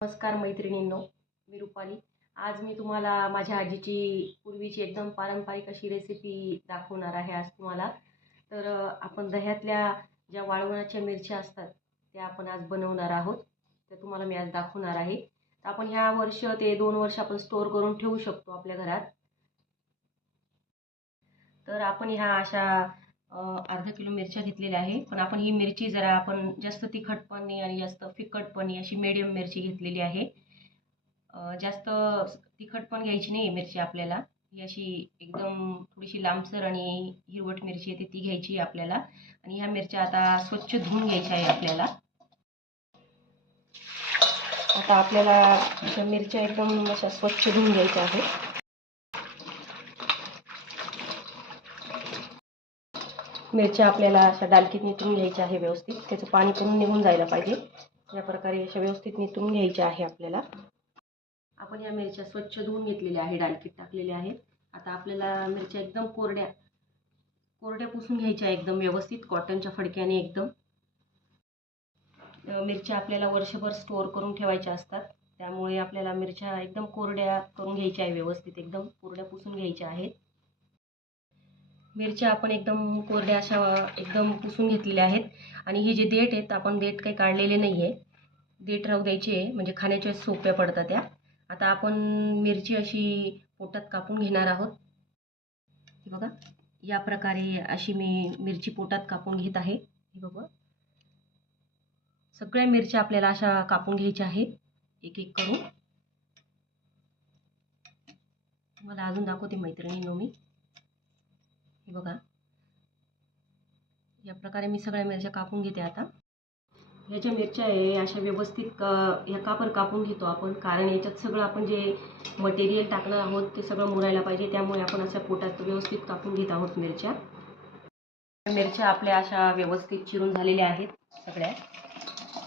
नमस्कार मैत्रिणींनो मी रुपाली. आज मी तुम्हाला माझ्या आजीची पूर्वीची एकदम पारंपरिक अशी रेसिपी दाखवणार आहे आज तुम्हाला. तर आपण दह्यातल्या ज्या वाळवणाच्या मिरच्या असतात त्या आपण आज बनवणार आहोत. त्या तुम्हाला मी आज दाखवणार आहे. तर आपण ह्या वर्ष ते दोन वर्ष आपण स्टोअर करून ठेवू शकतो आपल्या घरात. तर आपण ह्या अशा अर्धा किलो मिरच्या घेतलेल्या आहे पण आपण ही मिरची जरा आपण जास्त तिखटपणी आणि जास्त फिकटपणी अशी मिडियम मिरची घेतलेली आहे. जास्त तिखट पण घ्यायची नाही मिरची आपल्याला. ही अशी एकदम थोडीशी लांबसर आणि हिरवट मिरची आहे ती घ्यायची आहे आपल्याला. आणि ह्या मिरच्या आता स्वच्छ धुवून घ्यायच्या आहे आपल्याला. आता आपल्याला अशा मिरच्या एकदम अशा स्वच्छ धुवून घ्यायच्या आहेत. मिरच्या आपल्याला अशा डालकीत निथून घ्यायच्या आहे व्यवस्थित. त्याचं पाणी पण निघून जायला पाहिजे. या प्रकारे अशा व्यवस्थित निथून घ्यायच्या आहे आपल्याला. आपण या मिरच्या स्वच्छ धुवून घेतलेल्या आहे डालकीत टाकलेल्या आहेत. आता आपल्याला मिरच्या एकदम कोरड्या कोरड्या पुसून घ्यायच्या एकदम व्यवस्थित कॉटनच्या फडक्याने एकदम. मिरच्या आपल्याला वर्षभर स्टोअर करून ठेवायच्या असतात. त्यामुळे आपल्याला मिरच्या एकदम कोरड्या करून घ्यायच्या आहे व्यवस्थित एकदम कोरड्या पुसून घ्यायच्या आहेत. मिरच्या आपण एकदम कोरड्या अशा एकदम पुसून घेतलेल्या आहेत. आणि हे जे देठ आहेत आपण देठ काही काढलेले नाही आहे देठ राहू द्यायचे आहे म्हणजे खाण्याच्या सोप्या पडतात त्या. आता आपण मिरची अशी पोटात कापून घेणार आहोत. हे बघा या प्रकारे अशी मी मिरची पोटात कापून घेत आहे. हे बघा. सगळ्या मिरच्या आपल्याला अशा कापून घ्यायच्या आहे एक एक करून. मला अजून दाखवते मैत्रिणींनो मी. हे बघा. या प्रकारे मी सगळ्या मिरच्या कापून घेते आता. ह्या ज्या मिरच्या आहे अशा व्यवस्थित का ह्या कापर कापून घेतो आपण. कारण याच्यात सगळं आपण जे मटेरियल टाकणार आहोत ते सगळं मुरायला पाहिजे. त्यामुळे आपण अशा पोटात व्यवस्थित कापून घेत आहोत मिरच्या. मिरच्या आपल्या अशा व्यवस्थित चिरून झालेल्या आहेत सगळ्या.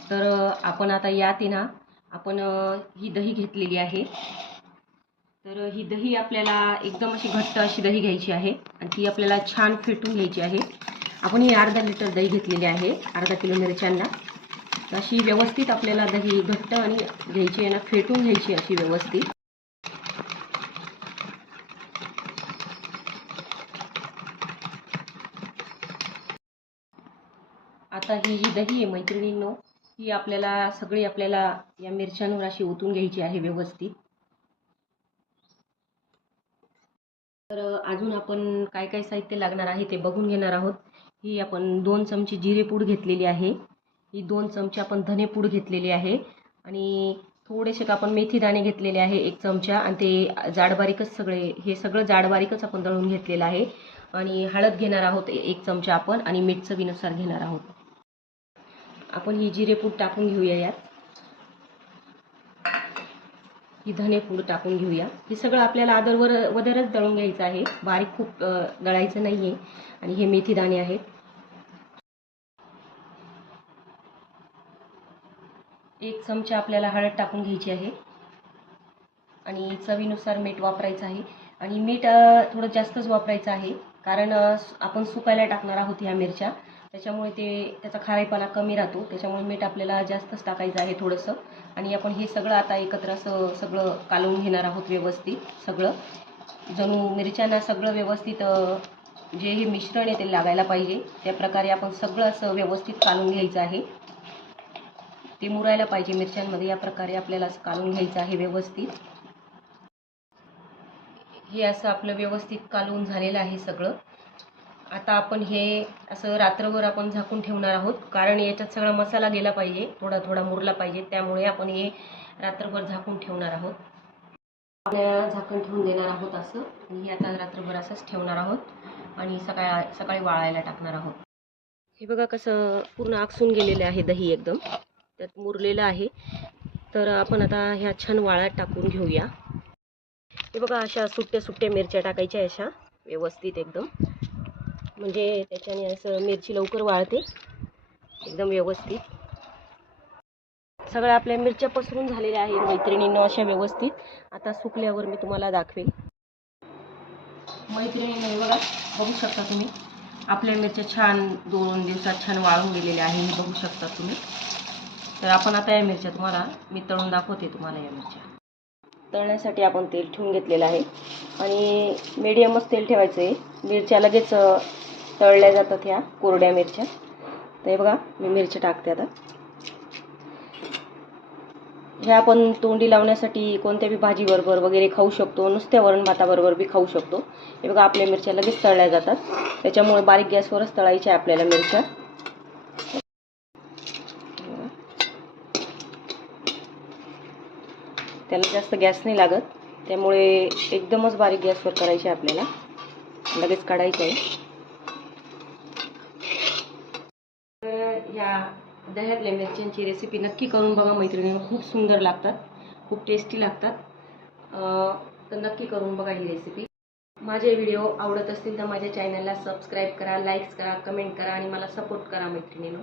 तर आपण आता यात आहे ना आपण ही दही घेतलेली आहे. तर ही दही आपल्याला एकदम अशी घट्ट अशी दही घ्यायची आहे. आणि ती आपल्याला छान फेटून घ्यायची आहे. आपण ही अर्धा लिटर दही घेतलेली आहे अर्धा किलो मिरच्यांना. अशी व्यवस्थित आपल्याला दही घट्ट आणि घ्यायची आहे ना फेटून घ्यायची अशी व्यवस्थित. आता ही जी दही आहे मैत्रिणींनो ही आपल्याला सगळी आपल्याला या मिरच्यांवर अशी ओतून घ्यायची आहे व्यवस्थित. तर अजून आपण काय काय साहित्य लागणार आहे ते बघून घेणार आहोत. ही आपण दोन चमचे जिरेपूड घेतलेली आहे. ही दोन चमचे आपण धनेपूड घेतलेली आहे. आणि थोडेसे का आपण मेथी दाणे घेतलेले आहे एक चमचा. आणि ते जाडबारीकच सगळे हे सगळं जाडबारीकच आपण दळून घेतलेलं आहे. आणि हळद घेणार आहोत एक चमचा आपण. आणि मीठ चवीनुसार घेणार आहोत. आपण ही जिरेपूड टाकून घेऊया यात. ही धनेपूड टाकून घेऊया. हे सगळं आपल्याला आदरवर वदरच दळून घ्यायचं आहे. बारीक खूप दळायचं नाही आहे आणि हे मेथी दाणे आहेत. एक चमचा आपल्याला हळद टाकून घ्यायची आहे. आणि चवीनुसार मीठ वापरायचं आहे. आणि मीठ थोडं जास्तच वापरायचं आहे. कारण आपण सुकायला टाकणार आहोत ह्या मिरच्या. त्याच्यामुळे ते त्याचा खारेपणा कमी राहतो. त्याच्यामुळे मीठ आपल्याला जास्तच टाकायचं आहे थोडंसं. आणि आपण हे सगळं आता एकत्र असं सगळं कालवून घेणार आहोत व्यवस्थित सगळं. जणू मिरच्यांना सगळं व्यवस्थित जे हे मिश्रण आहे ते लागायला पाहिजे. त्या प्रकारे आपण सगळं असं व्यवस्थित कालून घ्यायचं आहे. ते मुरायला पाहिजे मिरच्यांमध्ये. या प्रकारे आपल्याला असं कालून घ्यायचं आहे व्यवस्थित. हे असं आपलं व्यवस्थित कालवून झालेलं आहे सगळं. आता आपण हे असं रात्रभर आपण झाकून ठेवणार आहोत. कारण याच्यात सगळा मसाला गेला पाहिजे. थोडा थोडा मुरला पाहिजे. त्यामुळे आपण हे रात्रभर झाकून ठेवणार आहोत. आपल्या झाकण ठेवून देणार आहोत असं. आणि हे आता रात्रभर असंच ठेवणार आहोत. आणि सकाळ सकाळी वाळायला टाकणार आहोत. हे बघा कसं पूर्ण आकसून गेलेलं आहे दही एकदम. त्यात मुरलेलं आहे. तर आपण आता ह्या छान वाळ्यात टाकून घेऊया. हे बघा अशा सुट्ट्या सुट्ट्या मिरच्या टाकायच्या अशा. व्यवस्थित एकदम. म्हणजे त्याच्याने असं मिरची लवकर वाळते. एकदम व्यवस्थित. सगळ्या आपल्या मिरच्या पसरून झालेल्या आहेत मैत्रिणींना अशा व्यवस्थित. आता सुकल्यावर मी तुम्हाला दाखवेल. मैत्रिणींना बघा बघू शकता तुम्ही. आपल्या मिरच्या छान दोन दिवसात छान वाळून गेलेल्या आहे हे बघू शकता तुम्ही. तर आपण आता या मिरच्या तुम्हाला मी तळून दाखवते तुम्हाला या मिरच्या. तळण्यासाठी आपण तेल ठेवून घेतलेलं आहे. आणि मीडियमच तेल ठेवायचं आहे मिरच्या लगेच तळल्या जातात ह्या कोरड्या मिरच्या. तर हे बघा मी मिरच्या टाकते आता. हे आपण तोंडी लावण्यासाठी कोणत्या बी भाजीबरोबर वगैरे खाऊ शकतो नुसत्या वरण भाताबरोबर बी खाऊ शकतो. हे बघा आपल्या मिरच्या लगेच तळल्या जातात. त्याच्यामुळे बारीक गॅसवरच तळायच्या आपल्याला मिरच्या. त्याला जास्त गॅस नाही लागत. त्यामुळे एकदमच बारीक गॅसवर करायची आपल्याला. लगेच काढायचं आहे तर ह्या दह्यातल्या मिरच्यांची रेसिपी नक्की करून बघा मैत्रिणींनो. खूप सुंदर लागतात. खूप टेस्टी लागतात. तर नक्की करून बघा ही रेसिपी माझे व्हिडिओ आवडत असतील तर माझ्या चॅनलला सबस्क्राईब करा लाईक्स करा कमेंट करा आणि मला सपोर्ट करा मैत्रिणीनं.